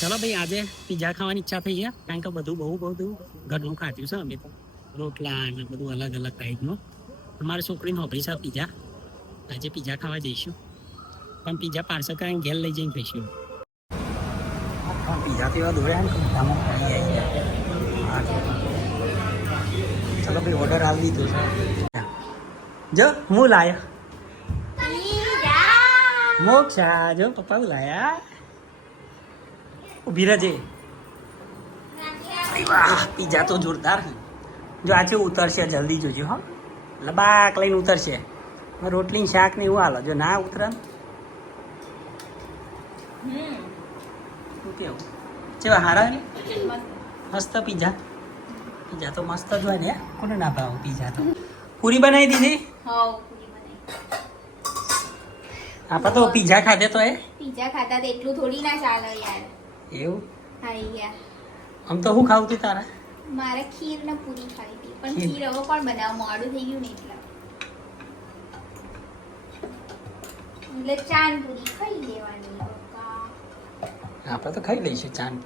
ચલો ભાઈ આજે પીઝા ખાવાની ઈચ્છા થઈ છે. કારણ કે બધું બહુ બધું ઘરનું ખાધ્યું છે અમે તો. રોટલા અને બધું અલગ અલગ ટાઈપનું અમારી છોકરીને હોભરી છે પીઝા આજે પીઝા ખાવા જઈશું. પણ પીઝા પાર્સલ કરીને ઘેર લઈ જઈને ખાઈશું પીઝા તો એવા દોડ્યા ને મોટામાં પાણી આવી ચલો ભાઈ ઓર્ડર આવી દીધો છે. જો હું લાયા? મોક્ષા જો પપ્પા લાયા? ઊભી રહેજે વાહ પીઝા તો જોરદાર. જો આજે ઉતરશે જલ્દી જોજો હો. લબાક લઈને ઉતરશે. રોટલી શાક ને એવું હાલો જો ના ઉતરે શું કેવું? ચેવા હારા મસ્ત પીઝા. પીઝા તો મસ્ત જ હોય ને કોને ના ભાવ પીઝા તો? પૂરી બનાવી દીધી? આપણે તો પીઝા ખાધે તો એ પીઝા ખાતા એટલું થોડી ના ચાલે યાર. એવું? હા આમ તો હું ખાવું તું તારા? મારે ખીર ને પૂરી ખાવી હતી. પણ ખીર. હવે કોણ બનાવ? મોડું થઈ ગયું ને એટલે. એટલે ચાંદ પૂરી ખાઈ લેવાની. આપણે તો ખાઈ લઈશું ચાંદ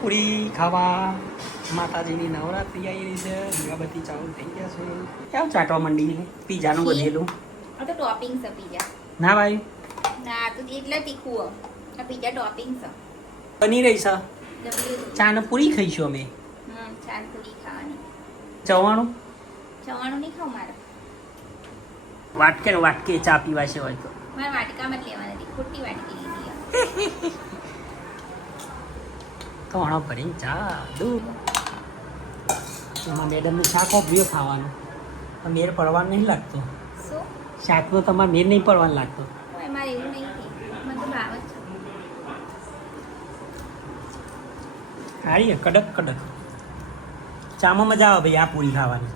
પૂરી ખાવા. માતાજીની નવરાત્રી આવી રહી છે. દીવાબત્તી ચાલુ થઈ ગયા છે. કેવું ચાટવા મંડી પીઝાનું બધેલું આ તો ટોપિંગ છે પીઝા. ના ભાઈ. ના તો એટલે તીખું. આ પીઝા ટોપિંગ છે. બની રહી છે ડબલ્યુ પૂરી ખાઈશું અમે. હમ ચાંદ પૂરી ખાવાની. ચવાણું ચવાણું નહીં ખાવ મારે. વાટકે વાટકે ચા પીવા છે હોય તો. મારે વાટકામાં જ લેવાની હતી ખોટી વાટકી લીધી. તો હણો ભરીને ચા દૂર એમાં મેડમનું શાક ઓબ્યો ખાવાનું. મેર પડવાનું નહીં લાગતો. શું? શાકનો તમારે મેર નહીં પડવાનું લાગતો હવે મારે એવું નહીં થઈ મને તો ભાવ જ છે સારી કડક કડક. ચામાં મજા આવે ભાઈ આ પૂરી ખાવાની.